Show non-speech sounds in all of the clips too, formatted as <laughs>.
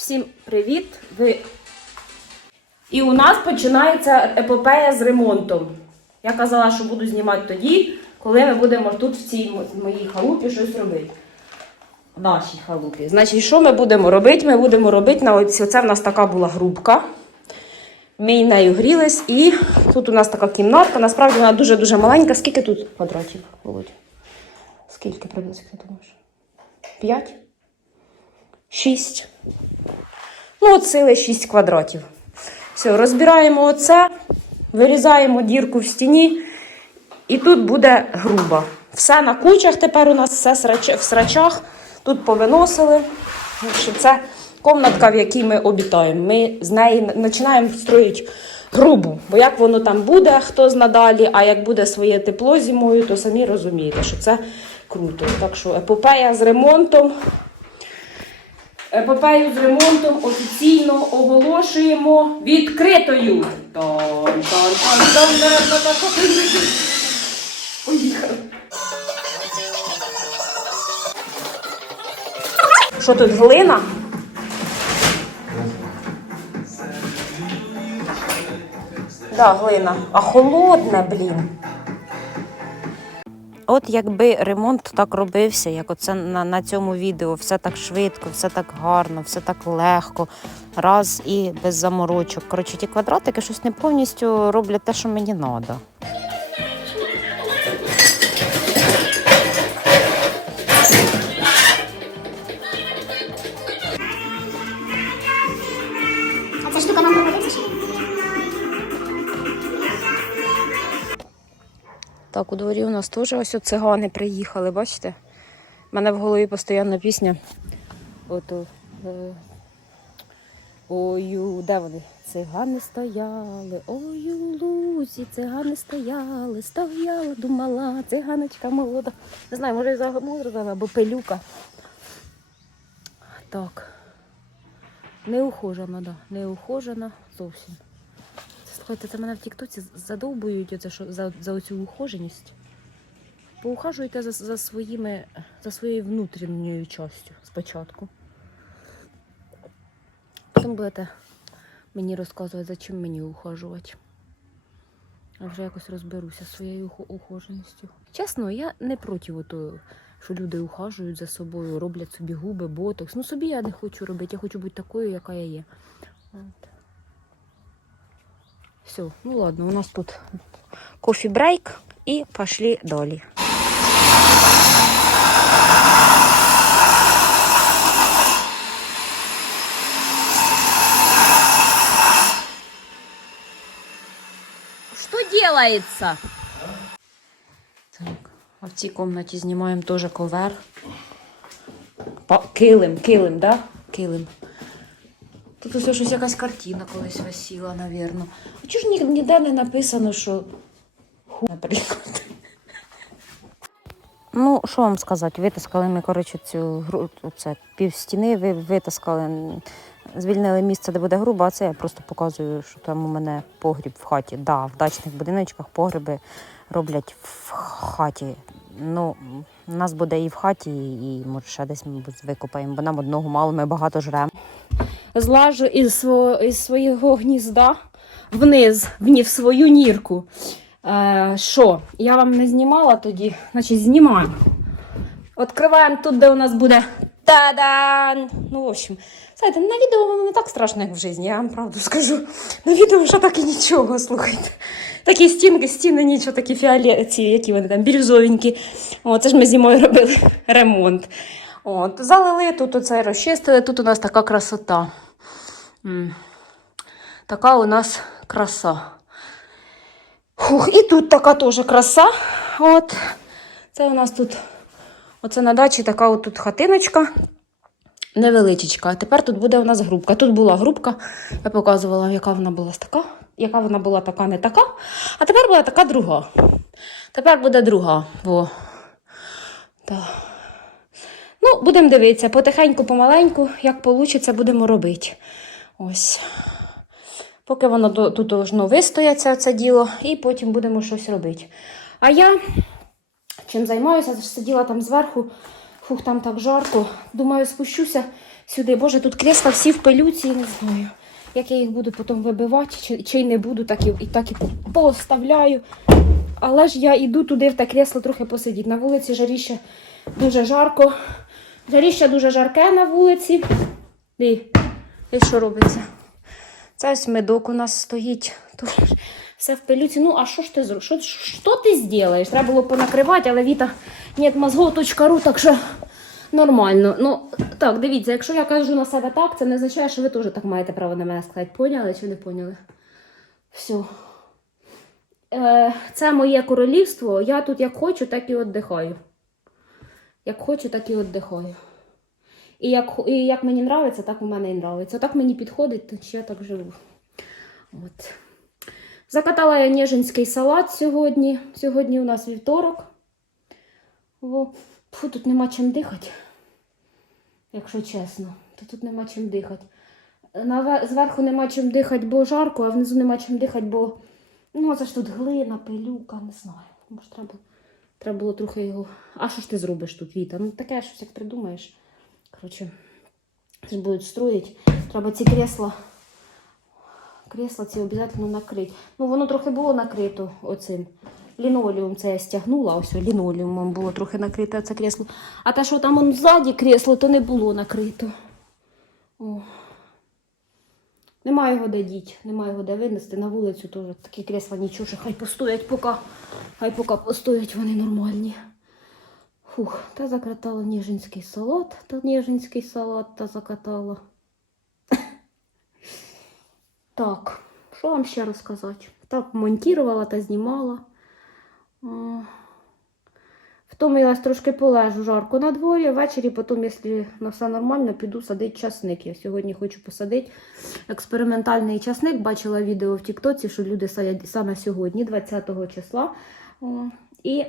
Всім привіт! Ви... І у нас починається епопея з ремонтом. Я казала, що буду знімати тоді, коли ми будемо тут в цій моїй халупі щось робити. В нашій халупі. Значить, що ми будемо робити? Ми будемо робити на оці. Оце в нас така була грубка. Ми нею грілись, і тут у нас така кімнатка. Насправді вона дуже-дуже маленька. Скільки тут квадратів, Володь? Скільки приблизно, ти думаєш? П'ять? Шість. Ну, от сили 6 квадратів. Все, розбираємо оце, вирізаємо дірку в стіні, і тут буде груба. Все на кучах тепер у нас все в срачах. Тут повиносили. Це комнатка, в якій ми обітаємо. Ми з неї починаємо строїти грубу. Бо як воно там буде, хто зна далі, а як буде своє тепло зимою, то самі розумієте, що це круто. Так що епопея з ремонтом. Епопею з ремонтом офіційно оголошуємо відкритою. Поїхали. Що тут глина? Да, глина. А холодне, блін. От якби ремонт так робився, як оце на, на цьому відео, все так швидко, все так гарно, все так легко, раз і без заморочок. Коротше, ті квадратики щось не повністю роблять те, що мені треба. Так, у дворі у нас теж ось цигани приїхали, бачите? У мене в голові постійно пісня. Ото. Е... Ою, де вони? Цигани стояли, ой, у лузі, цигани стояли, стояла, думала, циганочка молода. Не знаю, може, за мозрозова або пилюка. Так. Неухожена, да. Неухожена зовсім. Слухайте, це мене в Тіктоці задовбують оце, що, за, за оцю ухоженість. Поухажуйте за, за, своїми, за своєю внутрішньою частю спочатку. Потім будете мені розказувати, за чим мені ухажувати. А вже якось розберуся своєю ухоженістю. Чесно, я не проти того, що люди ухажують за собою, роблять собі губи, ботокс. Ну собі я не хочу робити, я хочу бути такою, яка я є. От. Все, ну ладно, у нас тут кофі-брейк і пошли далі. Що делается? Так, а в цій кімнаті знімаємо теж ковер. Па- Килим, килим, да? Килим. Тут ось щось якась картина колись висіла, навірно. А чого ж ні- ніде не написано, що ху, наприклад. Ну, що вам сказати, витискали ми, коротше, цю гру, це, пів стіни, ви, витискали, звільнили місце, де буде груба, а це я просто показую, що там у мене погріб в хаті. Да, в дачних будиночках погреби роблять в хаті. Ну, у нас буде і в хаті, і може ще десь мабуть, викопаємо, бо нам одного мало, ми багато жремо. Злажу із, свого, із свого гнізда вниз, в, свою нірку. Е, що? Я вам не знімала тоді, значить знімаю. Відкриваємо тут, де у нас буде та-дан! Ну, в общем, знаєте, на відео воно не так страшно, як в житті, я вам правду скажу. На відео вже так і нічого, слухайте. Такі стінки, стіни, нічого, такі ці, які вони там, бірюзовенькі. О, це ж ми зимою робили <laughs> ремонт. От, залили тут оце розчистили, тут у нас така красота. М. Така у нас краса. Фух, і тут така теж краса. От. Це у нас тут, оце на дачі така от тут хатиночка. Невеличечка. Тепер тут буде у нас грубка. Тут була грубка, я показувала, яка вона була така, яка вона була така, не така. А тепер була така друга. Тепер буде друга. Во. Так. Ну, будемо дивитися, потихеньку, помаленьку, як вийде, будемо робити. Ось. Поки воно тут должно вистояться, це діло, і потім будемо щось робити. А я чим займаюся, сиділа там зверху, фух, там так жарко. Думаю, спущуся сюди. Боже, тут кресла всі в пилюці, не знаю. Як я їх буду потім вибивати, чи, чи не буду, так і, і так і поставляю. Але ж я йду туди в те кресло трохи посидіти. На вулиці жаріще дуже жарко. Жаріще дуже жарке на вулиці. Ди, і що робиться? Це ось медок у нас стоїть. Тоже все в пилюці. Ну, а що ж ти зробиш? Що, ти зробиш? Треба було понакривати, але Віта нет мозгов.ру, так що нормально. Ну, так, дивіться, якщо я кажу на себе так, це не означає, що ви теж так маєте право на мене сказати. Поняли чи не поняли? Все. Е, це моє королівство. Я тут як хочу, так і віддихаю. Як хочу, так і віддихаю. І як, і як мені нравиться, так у мене і нравиться. Так мені підходить, ще я так живу. От. Закатала я ніжинський салат сьогодні. Сьогодні у нас вівторок. О, фу, тут нема чим дихати. Якщо чесно, то тут нема чим дихати. Зверху нема чим дихати, бо жарко, а внизу нема чим дихати, бо ну, це ж тут глина, пилюка, не знаю. Може, треба, треба було трохи його. А що ж ти зробиш тут, Віта? Ну таке щось як придумаєш. Коротше, будуть строїть. Треба ці кресла. Кресла ці обов'язково накрити. Ну, воно трохи було накрито оцим. Лінолеум це я стягнула, ось лінолеумом було трохи накрите це кресло. А те, що там он ззаді кресло, то не було накрито. О. Немає його де діть, немає його де винести на вулицю теж. Такі кресла нічого, хай постоять поки. Хай поки постоять вони нормальні. Фух, та закатала ніжинський салат, та ніжинський салат та закатала. Так, що вам ще розказати? Так, монтувала та знімала. Втомилась трошки полежу жарко на дворі. Ввечері, потім, якщо на все нормально, піду садити часник. Я сьогодні хочу посадити експериментальний часник. Бачила відео в Тіктоці, що люди садять саме сьогодні, 20 числа. І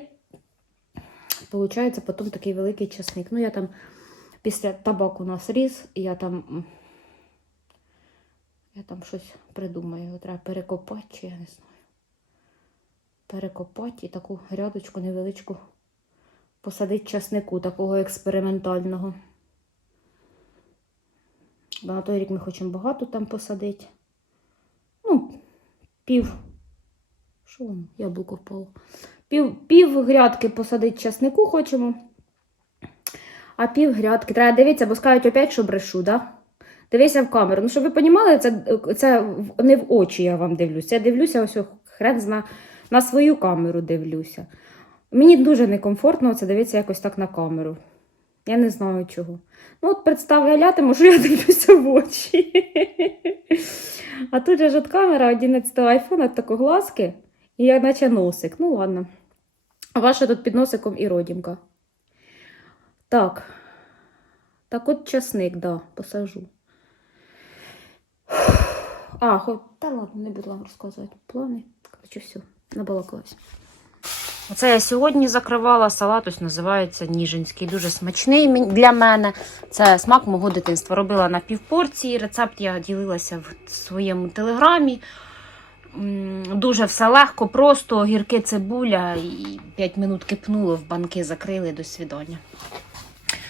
Получається потім такий великий часник. Ну, я там після табаку нас різ, і я там. Я там щось придумаю. Його треба перекопати, чи я не знаю. Перекопати і таку грядочку невеличку посадити часнику, такого експериментального. Бо на той рік ми хочемо багато там посадити. Ну, пів. Що воно? Яблуко впало. Пів, пів грядки посадити часнику хочемо. А пів грядки. Треба дивитися, бо скажуть опять, що брешу, да? Дивися в камеру. Ну, щоб ви розуміли, це, це не в очі я вам дивлюся. Я дивлюся, ось хрен зна, на свою камеру дивлюся. Мені дуже некомфортно це дивитися якось так на камеру. Я не знаю чого. Ну, от представлятиму, що я дивлюся в очі. А тут же ж от камера 11 айфона, тако глазки, і як наче носик. Ну ладно. Ваша тут під носиком і родімка. Так. Так от часник, да, посажу. А, хо... та ладно, не буду вам розказувати плани. Коротше, все, набалакалась. Оце я сьогодні закривала салат, ось називається Ніжинський. Дуже смачний для мене. Це смак мого дитинства. Робила на півпорції. Рецепт я ділилася в своєму телеграмі. Дуже все легко, просто огірки, цибуля і 5 минут кипнуло, в банки закрили до свідання.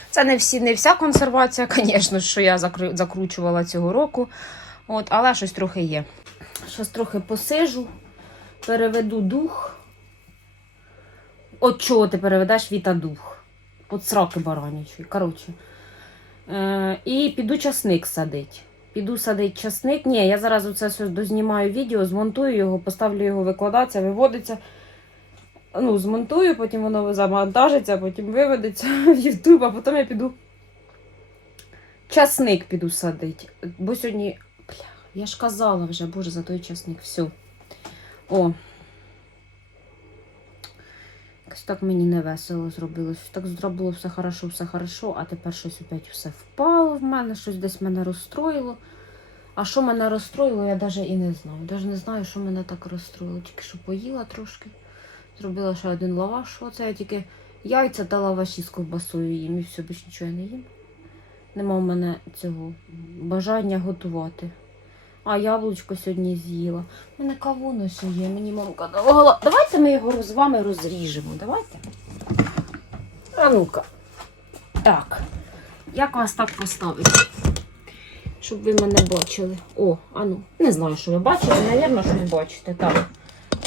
Це не, всі, не вся консервація, <laughs> звісно, що я закру- закручувала цього року. От, але щось трохи є. Щось трохи посижу, переведу дух. От чого ти переведеш Віта дух? От сраки баранячої. Коротше. Е, і піду часник садить. Піду садить часник. Ні, я зараз оце все дознімаю відео, змонтую його, поставлю його викладатися, виводиться. Ну, змонтую, потім воно завантажиться, потім виведеться <laughs> в Ютуб, а потім я піду. Часник піду садити. Бо сьогодні. Бля, я ж казала вже, боже, за той часник. Все. О. Якось так мені не весело зробилось. Так зробило все хорошо, все хорошо, а тепер щось опять все впало в мене, щось десь мене розстроїло. А що мене розстроїло, я навіть і не знаю. Навіть не знаю, що мене так розстроїло. Тільки що поїла трошки. Зробила ще один лаваш. Оце я тільки яйця та лаваші з ковбасою їм і все, більше нічого я не їм. Нема в мене цього бажання готувати. А яблучко сьогодні з'їла. У мене кавун ось є, мені мамка давала. Давайте ми його з вами розріжемо. Давайте. А ну-ка. Так. Як вас так поставити? щоб ви мене бачили. О, а ну, не знаю, що ви бачите, навірно, щось бачите. Так.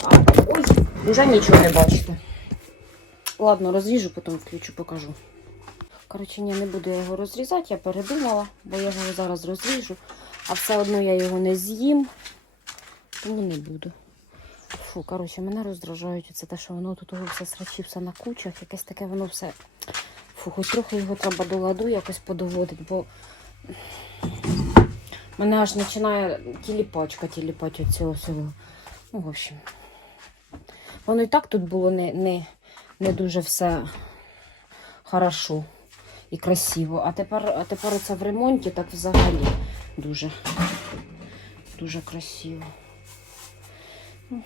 А, ой, вже нічого не бачите. Ладно, розріжу, потім включу, покажу. Коротше, ні, не буду я його розрізати, я передумала, бо я його зараз розріжу, а все одно я його не з'їм, тому не буду. Фу, коротше, мене роздражають це те, що воно тут все срачі, все на кучах, якесь таке воно все. Фу, хоч трохи його треба до ладу якось подоводити, бо мене аж починає тіліпачка тіліпати від цього всього. Ну, в общем. Воно і так тут було не, не, не дуже все хорошо і красиво. А тепер, а тепер це в ремонті так взагалі дуже, дуже красиво. Ну,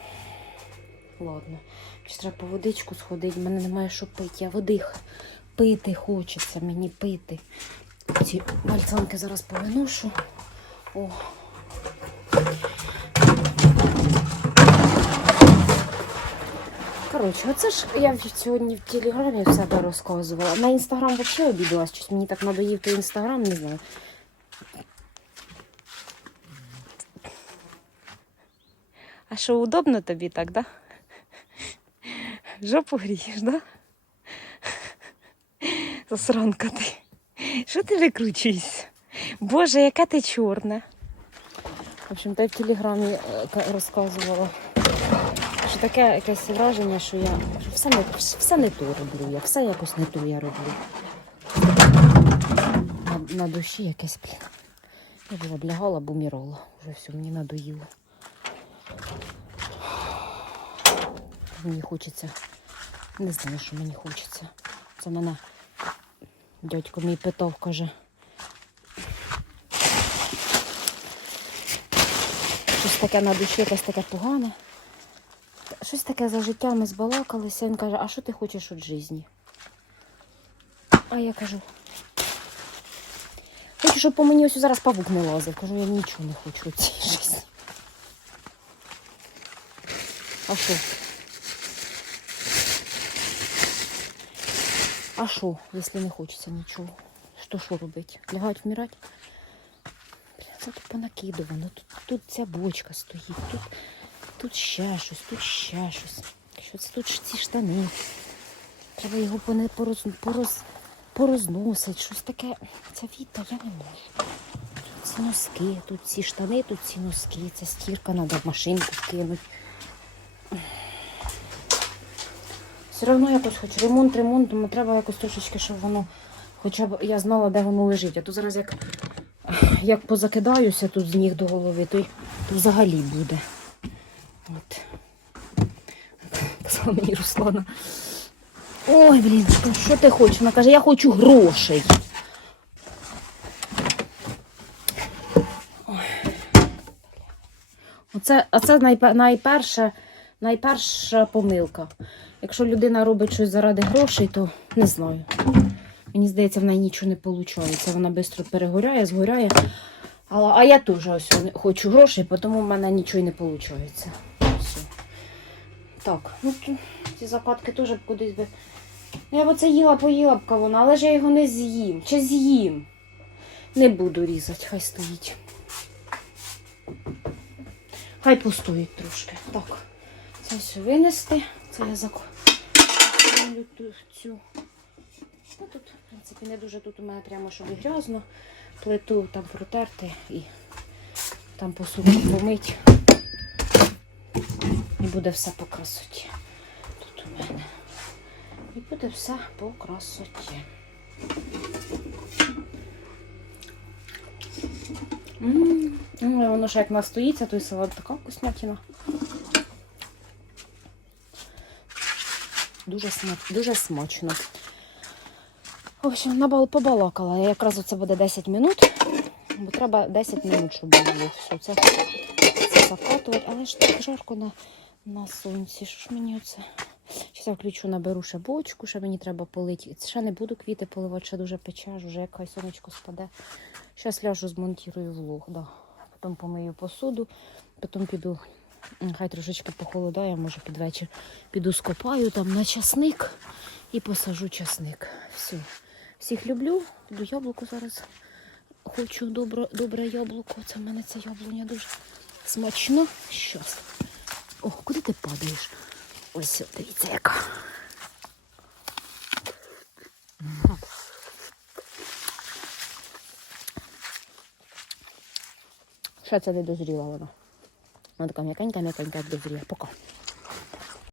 Ладно. Треба по водичку сходити. Мене немає що пити. Я води пити хочеться, мені пити. Ці мальцанки зараз повиношу. О. Коротше, оце ж я сьогодні в телеграмі в себе розказувала. На інстаграм взагалі обідалась, щось мені так надоїв той інстаграм, не знаю. А що, удобно тобі так, да? Жопу грієш, да? Засранка ти. Що ти викручуєшся? Боже, яка ти чорна. В общем, та в телеграмі е, розказувала. Що таке якесь враження, що я що все, не, все не то роблю, я все якось не то я роблю. На, на душі якесь, блін. Я була б лягала, б. Вже все, мені надоїло. Мені хочеться. Не знаю, що мені хочеться. Це мене дядько мій питав, каже. Щось таке на душі, якесь таке погане. Щось таке за життя ми збалакалися. Він каже, а що ти хочеш від житті? А я кажу. Хочу, щоб по мені ось зараз павук не лазив. Кажу, я нічого не хочу від цієї житті. А що? А що, якщо не хочеться нічого? Що що робити? Лягать вмирати? Бля, це тут понакидувано. Тут, тут ця бочка стоїть, тут, тут ще щось, тут ще щось. Що це тут ці штани? Треба його пороз, пороз, порозносити. Щось таке. Це віта, я не можу. Тут ці носки, тут ці штани, тут ці носки. Це стірка, треба в машинку вкинути. Все одно якось хоч ремонт ремонтом, треба якось трошечки, щоб воно, хоча б я знала, де воно лежить. А то зараз як як позакидаюся тут з ніг до голови, то, то взагалі буде. От. Казала мені Руслана. Ой, блін, що- що ти хочеш? Вона каже, я хочу грошей. Оце, а це найпе- найперша, помилка. Якщо людина робить щось заради грошей, то не знаю. Мені здається, в неї нічого не виходить. Вона швидко перегоряє, згоряє. А, а я теж ось хочу грошей, тому в мене нічого не виходить. Все. Так, ну ці закатки теж кудись би. Я б оце їла, поїла б кавуна, але ж я його не з'їм. Чи з'їм? Не буду різати, хай стоїть. Хай постоїть трошки. Так, це все винести. Це я заколю цю. Ну, тут, в принципі, не дуже тут у мене прямо, щоб і грязно. Плиту там протерти і там посуду помить. І буде все по красоті. Тут у мене. І буде все по красоті. М, Ну, воно ж як настоїться, той салат така вкуснятина. Дуже. Дуже смачно. В общем, набал побалакала. Я якраз оце буде 10 минут, бо треба 10 минут, щоб було все це, це закатувати. Але ж так жарко на, на сонці. Що ж мені оце? Зараз я включу, наберу ще бочку, ще мені треба полити. Ще не буду квіти поливати, ще дуже пече, вже якась сонечко спаде. Зараз ляжу, змонтірую влог, да. Потім помию посуду, потім піду, хай трошечки похолодає, може під вечір піду скопаю там на часник і посажу часник. Все. Всіх люблю, піду яблуко зараз хочу добре, добре яблуко. Це в мене це яблуня дуже смачно. Щас. О, куди ти падаєш? Ось, дивіться, яка. Ще це не дозріла вона. Вона така м'якенька, м'якенька, як дозріє. Пока.